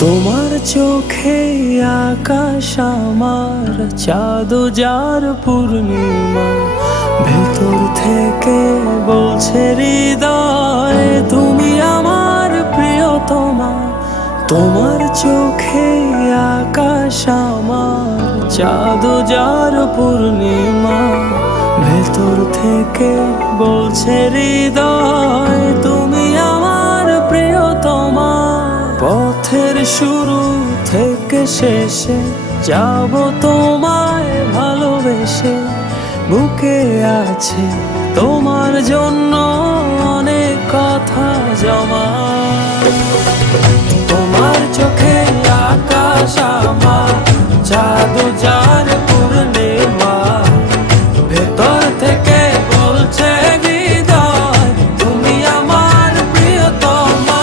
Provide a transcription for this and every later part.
তোমার চোখে আকাশ আমার চাঁদ যার পূর্ণিমা, ভেতর থেকে বলছে হৃদয় তুমি আমার প্রিয়তমা। তোমার চোখে আকাশ আমার চাঁদ যার পূর্ণিমা, ভেতর থেকে বলছে হৃদয় তুমি আমার প্রিয়তমা। পথের শুরু থেকে শেষে যাব তোমায় ভালোবেসে, বুকে আছে তোমার জন্য অনেক কথা জমা। তোমার চোখে আকাশ আমার চাঁদ যার পূর্ণিমা, ভেতর থেকে বলছে হৃদয় তুমি আমার প্রিয়তমা।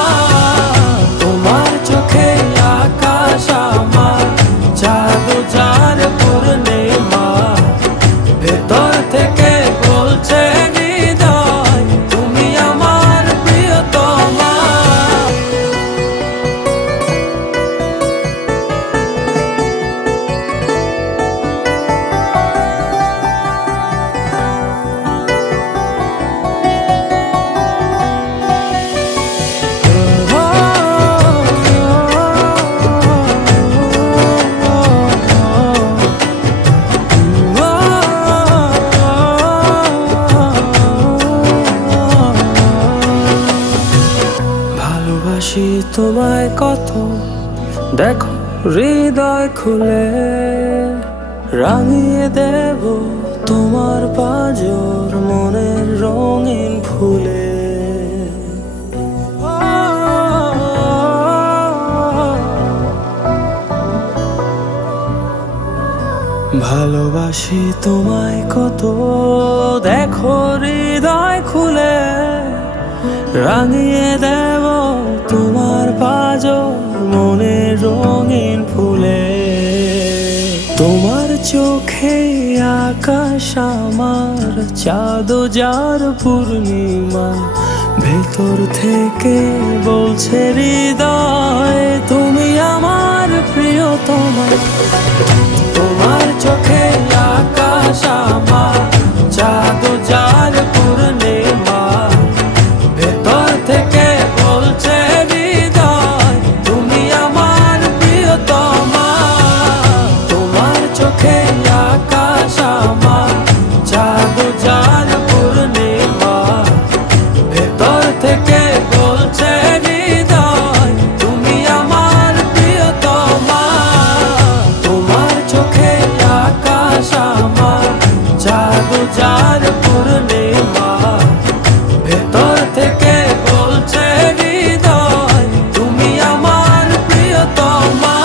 তোমার চোখে আকাশ আমার চাঁদ যার পূর্ণিমা, ভেতর থেকে বলছে হৃদয় তুমি আমার প্রিয়তমা। ভালোবাসি তোমায় কত, দেখো হৃদয় খুলে রাঙিয়ে দেব তোমার পাঁজর মনের রঙিন ফুলে। ভালোবাসি তোমায় কত, দেখো হৃদয় খুলে রাঙিয়ে দেব তোমার পাঁজর মনের রঙিন ফুলে। তোমার চোখে আকাশ আমার চাঁদ যার পূর্ণিমা, ভেতর থেকে বলছে হৃদয় তুমি আমার প্রিয়তমা। তোমার চোখে আকাশ আমার চাঁদ যার পূর্ণিমা, ভেতর থেকে বলছে হৃদয় তুমি আমার প্রিয়তমা। তোমার চোখে আকাশ আমার চাঁদ যার পূর্ণিমা, ভেতর থেকে বলছে হৃদয় তুমি আমার প্রিয়তমা। তোমার চোখে আকাশ আমার চাঁদ যার পূর্ণিমা, ভেতর থেকে বলছে হৃদয় তুমি আমার প্রিয়তমা।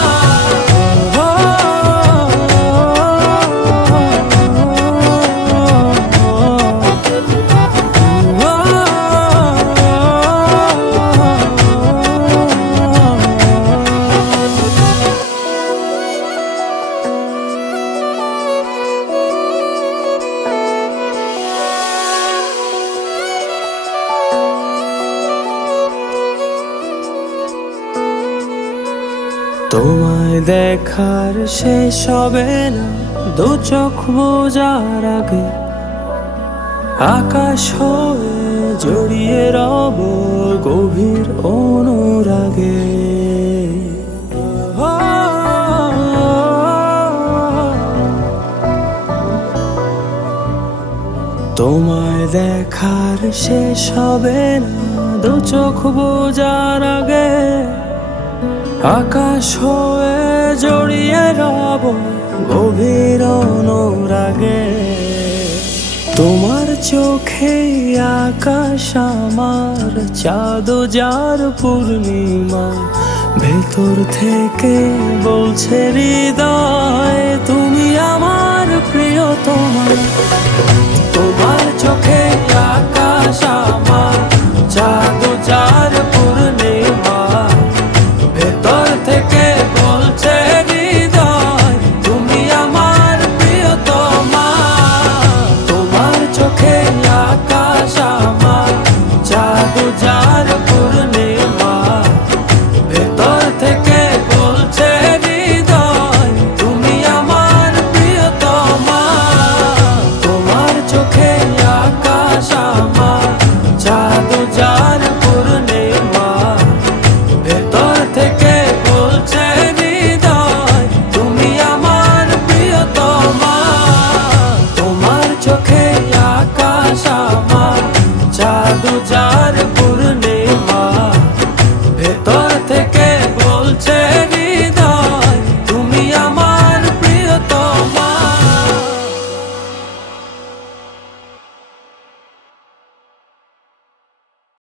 তোমায় দেখার শেষ হবে না দু চোখ বোঝার আগে, আকাশ হয়ে জড়িয়ে রব গভীর অনুরাগে। তোমায় দেখার শেষ হবে না দু চোখ বোঝার আগে, আকাশ হয়ে জড়িয়ে রব গভীর অনুরাগে। তোমার চোখে আকাশ আমার চাঁদ যার পূর্ণিমা, ভেতর থেকে বলছে হৃদয় তুমি আমার প্রিয়তমা। তোমার চোখে আকাশ আমার, চাঁদ যার